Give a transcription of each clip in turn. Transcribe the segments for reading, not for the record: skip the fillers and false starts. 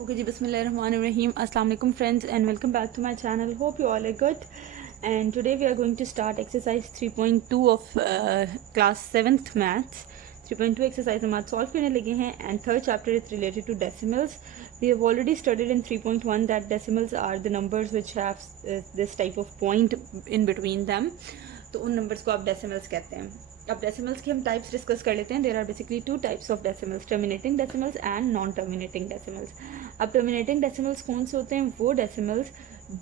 Okay जी, बिस्मिल्लाहिर्रहमानिर्रहीम। अस्सलाम वालेकुम friends and welcome back to my channel. Hope you all are good and today we are going to start exercise 3.2 of class 7th maths. 3.2 exercise हम आज solve करने लगे हैं and third chapter is related to decimals. We have already studied in 3.1 that decimals are the numbers which have this type of point in between them. तो उन numbers को आप decimals कहते हैं। अब डेसिमल्स की हम टाइप्स डिस्कस कर लेते हैं। There are basically two types of decimals, terminating decimals and non terminating decimals. अब टर्मिनेटिंग डेसिमल्स कौन से होते हैं? वो डेसिमल्स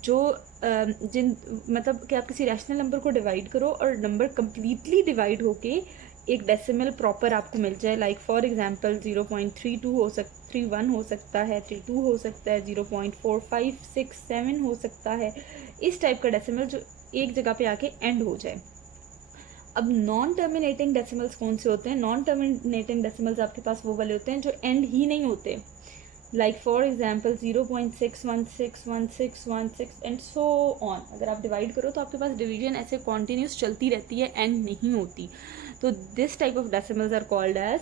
जो जिन मतलब कि आप किसी रैशनल नंबर को डिवाइड करो और नंबर कम्प्लीटली डिवाइड होके एक डेसिमल प्रॉपर आपको मिल जाए। लाइक फॉर एग्जांपल 0.32 हो 31 हो सकता है, 32 हो सकता है, 0.4567 हो सकता है। इस टाइप का डेसिमल जो एक जगह पे आके एंड हो जाए। अब नॉन टर्मिनेटिंग डेसिमल्स कौन से होते हैं? नॉन टर्मिनेटिंग डेसिमल्स आपके पास वो वाले होते हैं जो एंड ही नहीं होते। Like for example 0.6161616 and so on. अगर आप डिवाइड करो तो आपके पास डिवीजन ऐसे कॉन्टीन्यूस चलती रहती है, एंड नहीं होती। तो this type of decimals are called as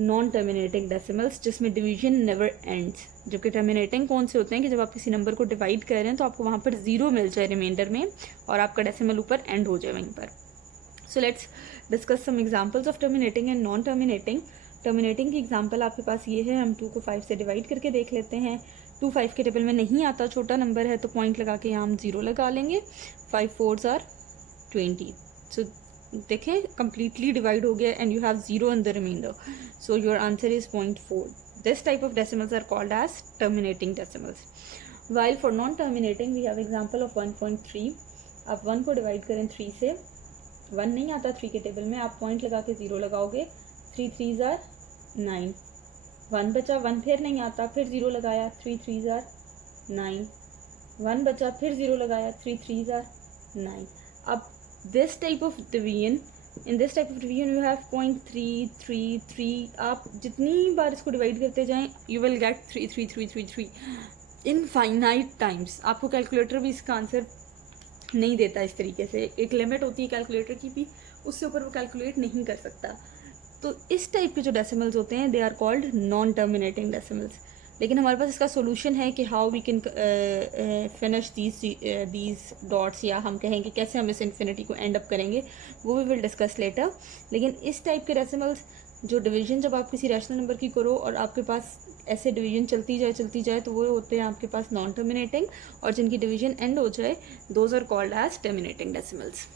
non terminating decimals, जिसमें डिवीजन नेवर एंड्स। जबकि टर्मिनेटिंग कौन से होते हैं कि जब आप किसी नंबर को डिवाइड कर रहे हैं तो आपको वहाँ पर जीरो मिल जाए रिमाइंडर में और आपका डेसिमल ऊपर एंड हो जाए वहीं पर। So let's discuss some examples of terminating and non terminating. Terminating की एग्जाम्पल आपके पास ये है। हम 2 को 5 से डिवाइड करके देख लेते हैं। 2 5 के टेबल में नहीं आता, छोटा नंबर है, तो पॉइंट लगा के यहाँ हम 0 लगा लेंगे। 5 4s आर 20। सो देखें कम्प्लीटली डिवाइड हो गया and you have 0 in the remainder, so your answer is 0.4। This type of decimals are called as terminating decimals. While for non terminating we have example of 1.3। आप 1 को divide करें 3 से, 1 नहीं आता 3 के टेबल में, आप पॉइंट लगा के 0 लगाओगे। 3 3s आर 9। 1 बचा, 1 फिर नहीं आता, फिर 0 लगाया, 3 3s आर 9। 1 बचा, फिर 0 लगाया, 3 3s आर 9। अब this type of division, in this type of division you have 0.333। आप जितनी बार इसको डिवाइड करते जाएं you will get 33333 infinite times. आपको कैलकुलेटर भी इसका आंसर नहीं देता इस तरीके से। एक लिमिट होती है कैलकुलेटर की भी, उससे ऊपर वो कैलकुलेट नहीं कर सकता। तो इस टाइप के जो डेसिमल्स होते हैं they are called non terminating decimals. लेकिन हमारे पास इसका सोल्यूशन है कि how we can finish these dots, या हम कहेंगे कैसे हम इस इन्फिनिटी को एंड अप करेंगे, वो वी विल डिस्कस लेटर। लेकिन इस टाइप के डेसिमल्स जो डिवीजन जब आप किसी रैशनल नंबर की करो और आपके पास ऐसे डिवीजन चलती जाए तो वो होते हैं आपके पास नॉन टर्मिनेटिंग, और जिनकी डिवीजन एंड हो जाए those are called as terminating decimals.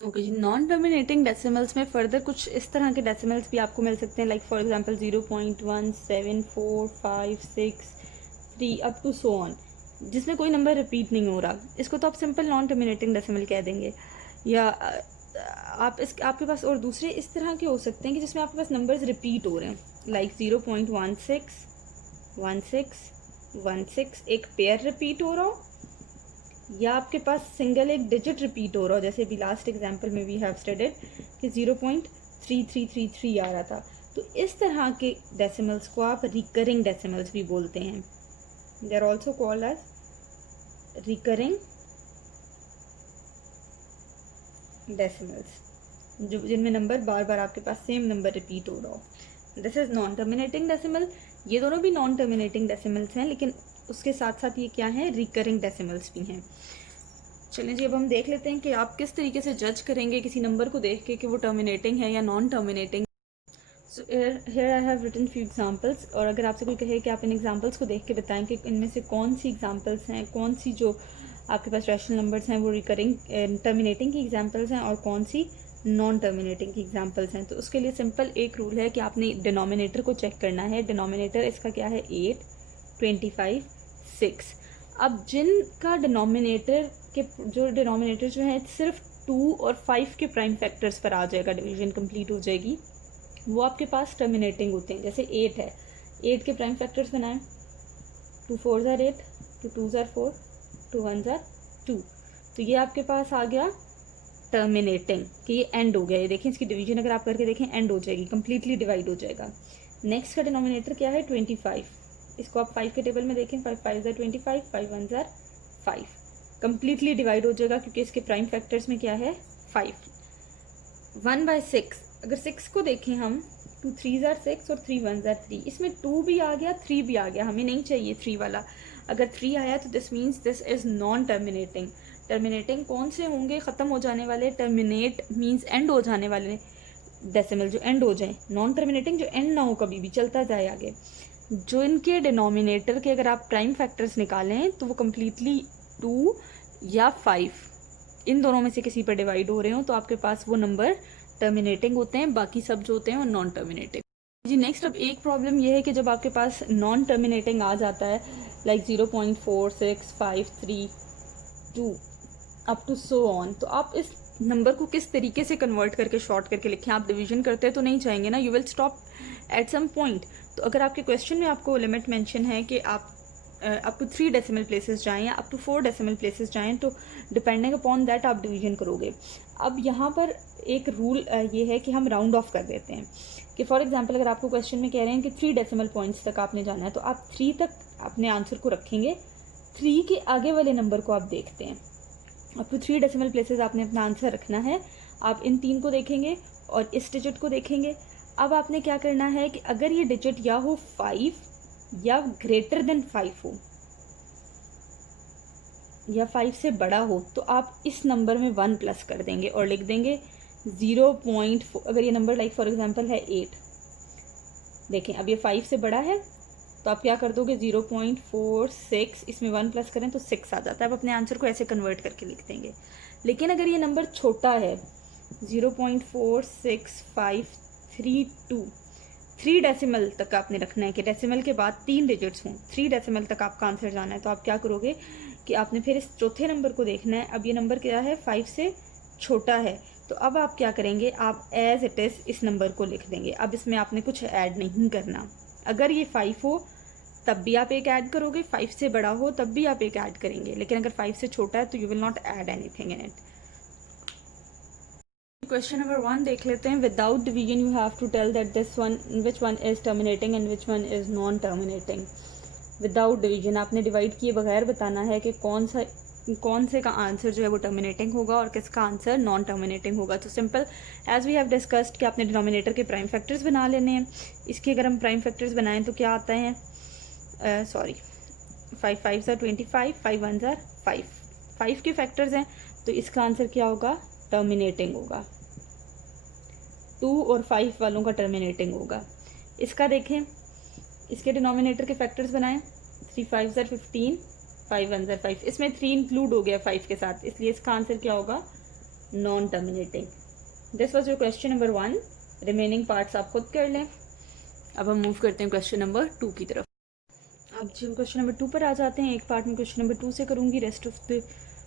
Okay जी, नॉन टर्मिनेटिंग डेसिमल्स में फर्दर कुछ इस तरह के डेसिमल्स भी आपको मिल सकते हैं। Like for example 0.17456 up to so on, जिसमें कोई नंबर रिपीट नहीं हो रहा। इसको तो आप सिंपल नॉन टर्मिनेटिंग डेसिमल कह देंगे। या आपके पास और दूसरे इस तरह के हो सकते हैं कि जिसमें आपके पास नंबर्स रिपीट हो रहे हैं। लाइक 0.161616 एक पेयर रिपीट हो रहा हो, या आपके पास सिंगल एक डिजिट रिपीट हो रहा हो। जैसे भी लास्ट एग्जांपल में वी हैव स्टडीड कि 0.3333 आ रहा था। तो इस तरह के डेसिमल्स को आप रिकरिंग डेसिमल्स भी बोलते हैं। They are also called as recurring decimals, जो जिनमें नंबर बार बार आपके पास सेम नंबर रिपीट हो रहा हो। This is non terminating decimal. ये दोनों भी नॉन टर्मिनेटिंग डेसिमल्स हैं, लेकिन उसके साथ साथ ये क्या है, रिकरिंग डेसिमल्स भी हैं। चलिए जी, अब हम देख लेते हैं कि आप किस तरीके से जज करेंगे किसी नंबर को देख के कि वो टर्मिनेटिंग है या non terminating. So here I have written few examples, और अगर आपसे कोई कहे कि आप इन एग्जांपल्स को देख के बताएं कि इनमें से कौन सी एग्जांपल्स हैं, कौन सी जो आपके पास रैशनल नंबर्स हैं वो रिकरिंग टर्मिनेटिंग की एग्जांपल्स हैं और कौन सी नॉन टर्मिनेटिंग की एग्जांपल्स हैं, तो उसके लिए सिंपल एक रूल है कि आपने डिनोमिनेटर को चेक करना है। डिनोमिनेटर इसका क्या है, 8 25 6। अब जिनका डिनोमिनेटर जो है सिर्फ 2 और 5 के प्राइम फैक्टर्स पर आ जाएगा, डिवीजन कंप्लीट हो जाएगी, वो आपके पास टर्मिनेटिंग होते हैं। जैसे 8 है, 8 के प्राइम फैक्टर्स बनाएं। 2 4s are 8, 2 2s are 4, 2 1s are 2। तो ये आपके पास आ गया टर्मिनेटिंग कि ये एंड हो गया। ये देखें, इसकी डिवीजन अगर आप करके देखें एंड हो जाएगी, कंप्लीटली डिवाइड हो जाएगा। नेक्स्ट का डिनोमिनेटर क्या है, 25। इसको आप 5 के टेबल में देखें, 5 5s are 25, 5 1s are 5, completely divide हो जाएगा क्योंकि इसके प्राइम फैक्टर्स में क्या है, 5। 1/6, अगर 6 को देखें हम 2 3 ज़ार 6 और 3 1 ज़ार 3। इसमें 2 भी आ गया, 3 भी आ गया, हमें नहीं चाहिए 3 वाला। अगर 3 आया तो this means this is non terminating. Terminating कौन से होंगे? ख़त्म हो जाने वाले। टर्मिनेट मीन्स एंड हो जाने वाले डेसिमल, जो एंड हो जाए। नॉन टर्मिनेटिंग जो एंड ना हो, कभी भी चलता जाए आगे। जो इनके डिनोमिनेटर के अगर आप प्राइम फैक्टर्स निकालें तो वो कम्प्लीटली 2 या 5, इन दोनों में से किसी पर डिवाइड हो रहे हो तो आपके पास वो नंबर टर्मिनेटिंग होते हैं, बाकी सब जो होते हैं वो नॉन टर्मिनेटिंग। जी नेक्स्ट, अब एक प्रॉब्लम ये है कि जब आपके पास नॉन टर्मिनेटिंग आ जाता है like 0.4653 up to so on, तो आप इस नंबर को किस तरीके से कन्वर्ट करके शॉर्ट करके लिखें? आप डिवीजन करते हैं तो नहीं चाहेंगे ना, you will stop at some point. तो अगर आपके क्वेश्चन में आपको लिमिट मेंशन है कि आप अप टू 3 डेसिमल प्लेसेस जाएं या अप टू 4 डेसिमल प्लेसेस जाएं, तो डिपेंडिंग अपॉन दैट आप डिवीजन करोगे। अब यहाँ पर एक रूल ये है कि हम राउंड ऑफ कर देते हैं कि फॉर एग्जांपल अगर आपको क्वेश्चन में कह रहे हैं कि 3 डेसिमल पॉइंट्स तक आपने जाना है, तो आप 3 तक अपने आंसर को रखेंगे, 3 के आगे वाले नंबर को आप देखते हैं। अप टू 3 डेसिमल प्लेसेस आपने अपना आंसर रखना है। आप इन 3 को देखेंगे और इस डिजिट को देखेंगे। अब आपने क्या करना है कि अगर ये डिजिट या हो 5 या ग्रेटर देन 5 हो या 5 से बड़ा हो, तो आप इस नंबर में 1 प्लस कर देंगे और लिख देंगे 0.4। अगर ये नंबर लाइक फॉर एग्जांपल है 8, देखें अब ये 5 से बड़ा है तो आप क्या कर दोगे 0.46, इसमें 1 प्लस करें तो 6 आ जाता है। आप अपने आंसर को ऐसे कन्वर्ट करके लिख देंगे। लेकिन अगर ये नंबर छोटा है 0.46532, 3 डेसिमल तक आपने रखना है कि डेसिमल के बाद 3 डिजिट्स हों, 3 डेसिमल तक आपका आंसर जाना है, तो आप क्या करोगे कि आपने फिर इस चौथे नंबर को देखना है। अब ये नंबर क्या है? 5 से छोटा है, तो अब आप क्या करेंगे? आप एज इट इज़ इस नंबर को लिख देंगे। अब इसमें आपने कुछ ऐड नहीं करना। अगर ये 5 हो तब भी आप एक ऐड करोगे, 5 से बड़ा हो तब भी आप एक ऐड करेंगे, लेकिन अगर 5 से छोटा है तो you will not add anything in it. Question number 1 देख लेते हैं। Without division you have to tell that this one which one is terminating and which one is non terminating. Without division आपने डिवाइड किए बगैर बताना है कि कौन से का आंसर जो है वो टर्मिनेटिंग होगा और किसका आंसर नॉन टर्मिनेटिंग होगा। तो simple as we have discussed कि आपने डिनोमिनेटर के प्राइम फैक्टर्स बना लेने हैं। इसके अगर हम प्राइम फैक्टर्स बनाएं तो क्या आता है? 5 5 ज़ार 25, 5 1 ज़ार 5, 5 के फैक्टर्स हैं, तो इसका आंसर क्या होगा? टर्मिनेटिंग होगा। 2 और 5 वालों का टर्मिनेटिंग होगा। इसका देखें, इसके डिनोमिनेटर के फैक्टर्स बनाएं। 3 5 ज़ार 15, 5 1 ज़ार 5, इसमें 3 इंक्लूड हो गया 5 के साथ, इसलिए इसका आंसर क्या होगा? Non terminating. This was your question number 1। Remaining parts आप खुद कर लें। अब हम मूव करते हैं क्वेश्चन नंबर 2 की तरफ। अब जब हम क्वेश्चन नंबर 2 पर आ जाते हैं, एक पार्ट में क्वेश्चन नंबर 2 से करूंगी, rest of the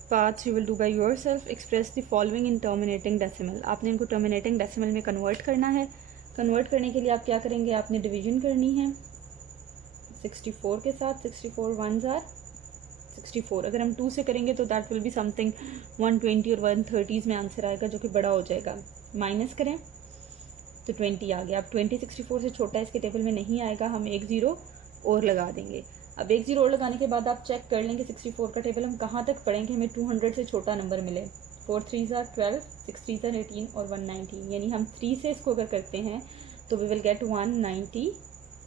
parts you will do by yourself. Express the following in terminating decimal. आपने इनको टर्मिनेटिंग डेसिमल में कन्वर्ट करना है। कन्वर्ट करने के लिए आप क्या करेंगे? आपने डिवीजन करनी है 64 के साथ। 64 1 ज़ार 64। अगर हम 2 से करेंगे तो दैट विल बी समथिंग 120 और 130 में आंसर आएगा, जो कि बड़ा हो जाएगा। माइनस करें तो 20 आ गया। अब 20 64 से छोटा इसके टेबल में नहीं आएगा, हम एक ज़ीरो और लगा देंगे। अब एक ज़ीरो और लगाने के बाद आप चेक कर लेंगे 64 का टेबल हम कहाँ तक पढ़ेंगे हमें 200 से छोटा नंबर मिले। 4 3 ज़ार 12, 6 3 ज़ार 18 और 119, यानी हम 3 से इसको अगर करते हैं तो वी विल गेट 192।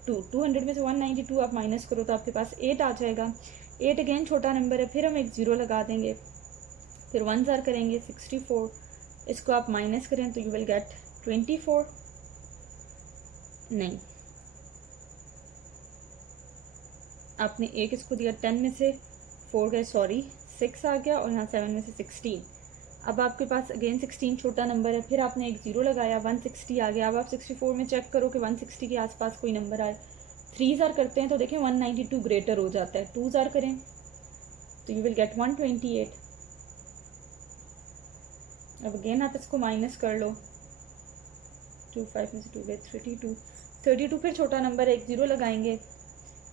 200 में से 192 आप माइनस करो तो आपके पास 8 आ जाएगा। 8 अगेन छोटा नंबर है, फिर हम एक ज़ीरो लगा देंगे, फिर 1 ज़ार करेंगे 64, इसको आप माइनस करें तो यू विल गेट 24। नहीं, आपने एक इसको दिया, 10 में से 4 गए, सॉरी 6 आ गया, और यहाँ 7 में से 16। अब आपके पास अगेन 16 छोटा नंबर है, फिर आपने एक ज़ीरो लगाया, 160 आ गया। अब आप 64 में चेक करो कि 160 के आसपास कोई नंबर आए। 3 ज़ार करते हैं तो देखें 192 ग्रेटर हो जाता है। 2 ज़ार करें तो यू विल गेट 128। अब अगेन आप इसको माइनस कर लो, 2 5 में से 2 गए 32। 32 फिर छोटा नंबर है, एक ज़ीरो लगाएंगे।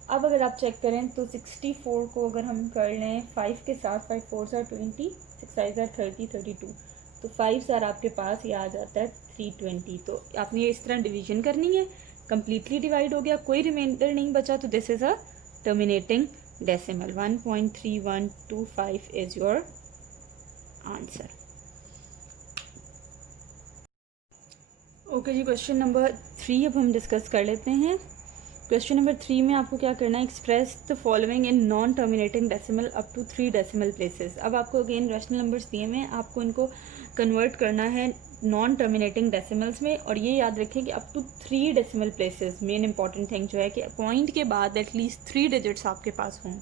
अब अगर आप चेक करें तो 64 को अगर हम कर लें 5 के साथ, 5 4 ज़ार 20, 6 5 ज़ार 30, 32, तो 5 ज़ार आपके पास ये आ जाता है 320। तो आपने ये इस तरह डिवीजन करनी है, कम्प्लीटली डिवाइड हो गया, कोई रिमाइंडर नहीं बचा, तो this is a terminating decimal. 1.3125 is your answer. Okay जी, क्वेश्चन नंबर 3 अब हम डिस्कस कर लेते हैं। क्वेश्चन नंबर 3 में आपको क्या करना है, express the following in non terminating decimal up to 3 decimal places. अब आपको अगेन रैशनल नंबर्स दिए हुए हैं, आपको इनको कन्वर्ट करना है नॉन टर्मिनेटिंग डेसिमल्स में। और ये याद रखें कि up to 3 decimal places, main important thing जो है कि पॉइंट के बाद एटलीस्ट 3 डिजिट्स आपके पास हों।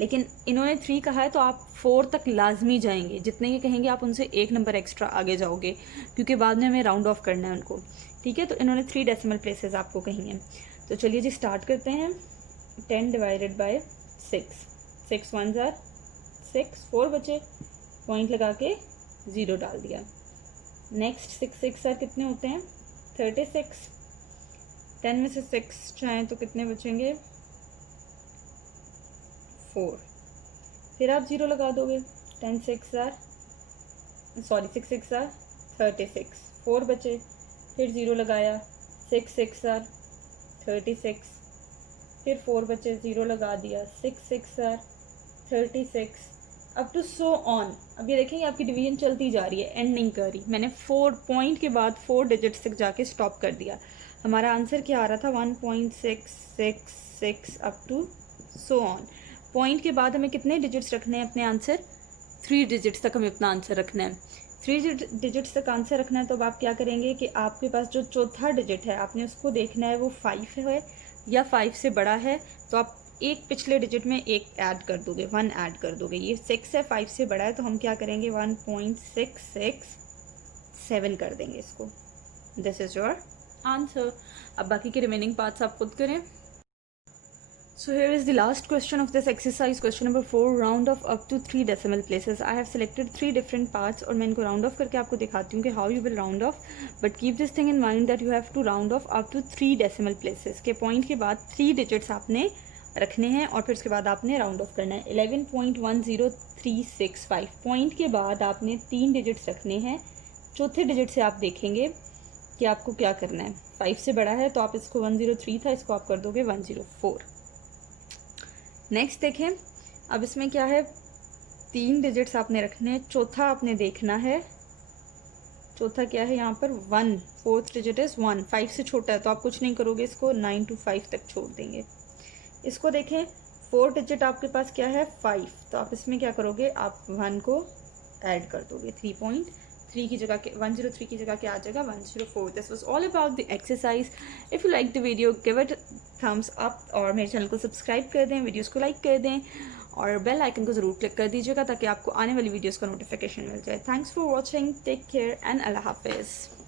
लेकिन इन्होंने 3 कहा है तो आप 4 तक लाजमी जाएंगे, जितने ये कहेंगे आप उनसे एक नंबर एक्स्ट्रा आगे जाओगे, क्योंकि बाद में हमें राउंड ऑफ करना है उनको। ठीक है, तो इन्होंने 3 डेसिमल प्लेसेस आपको कही हैं। तो चलिए जी स्टार्ट करते हैं। 10 डिवाइडेड बाय 6, 6 1 जार 6, 4 बचे, पॉइंट लगा के 0 डाल दिया। नेक्स्ट 6 6 सर कितने होते हैं, 36। 10 में से 6 जाएँ तो कितने बचेंगे, 4। फिर आप 0 लगा दोगे। 10 6 जार सॉरी 6 6 जार 36, 4 बचे, फिर 0 लगाया। 6 6 जार 36, फिर 4 बचे, 0 लगा दिया। 6 6 जार 36, अप टू सो ऑन। अब ये देखेंगे आपकी डिवीजन चलती जा रही है, एंड नहीं कर रही। मैंने 4 पॉइंट के बाद 4 डिजिट्स तक जाके स्टॉप कर दिया। हमारा आंसर क्या आ रहा था, 1.666 up to so on. Point के बाद हमें कितने डिजिट्स रखने हैं अपने आंसर, 3 डिजिट्स तक हमें अपना आंसर रखना है। 3 डिजिट्स तक आंसर रखना है, तो अब आप क्या करेंगे कि आपके पास जो चौथा डिजिट है आपने उसको देखना है वो 5 है या 5 से बड़ा है। तो आप एक पिछले डिजिट में एक ऐड कर दोगे, 1 ऐड कर दोगे। ये 6 है, 5 से बड़ा है, तो हम क्या करेंगे 1.667 कर देंगे इसको। This is your answer. अब बाकी के रिमेनिंग पार्ट्स आप खुद करें। So here is the last question of this exercise, question number 4, round off up to 3 decimal places. I have selected 3 different parts और मैं इनको round off करके आपको दिखाती हूँ कि how you will round off, but keep this thing in mind that you have to round off up to 3 decimal places के point के बाद 3 digits आपने रखने हैं और फिर उसके बाद आपने राउंड ऑफ करना है। 11.10365 पॉइंट के बाद आपने 3 डिजिट्स रखने हैं। चौथे डिजिट से आप देखेंगे कि आपको क्या करना है। 5 से बड़ा है तो आप इसको 103 था, इसको आप कर दोगे 104। नेक्स्ट देखें, अब इसमें क्या है, 3 डिजिट्स आपने रखने हैं, चौथा आपने देखना है। चौथा क्या है यहाँ पर 1, फोर्थ डिजिट इज 1। 5 से छोटा है तो आप कुछ नहीं करोगे, इसको 9 to 5 तक छोड़ देंगे। इसको देखें, 4 डिजिट आपके पास क्या है 5, तो आप इसमें क्या करोगे, आप 1 को ऐड कर दोगे। 3.3 की जगह के 103 की जगह क्या आ जाएगा 104। This was all about the exercise. If you like the video give it thumbs up और मेरे चैनल को सब्सक्राइब कर दें, वीडियोस को लाइक कर दें और बेल आइकन को ज़रूर क्लिक कर दीजिएगा ताकि आपको आने वाली वीडियोस का नोटिफिकेशन मिल जाए। Thanks for watching, take care and अल्लाह हाफिज़।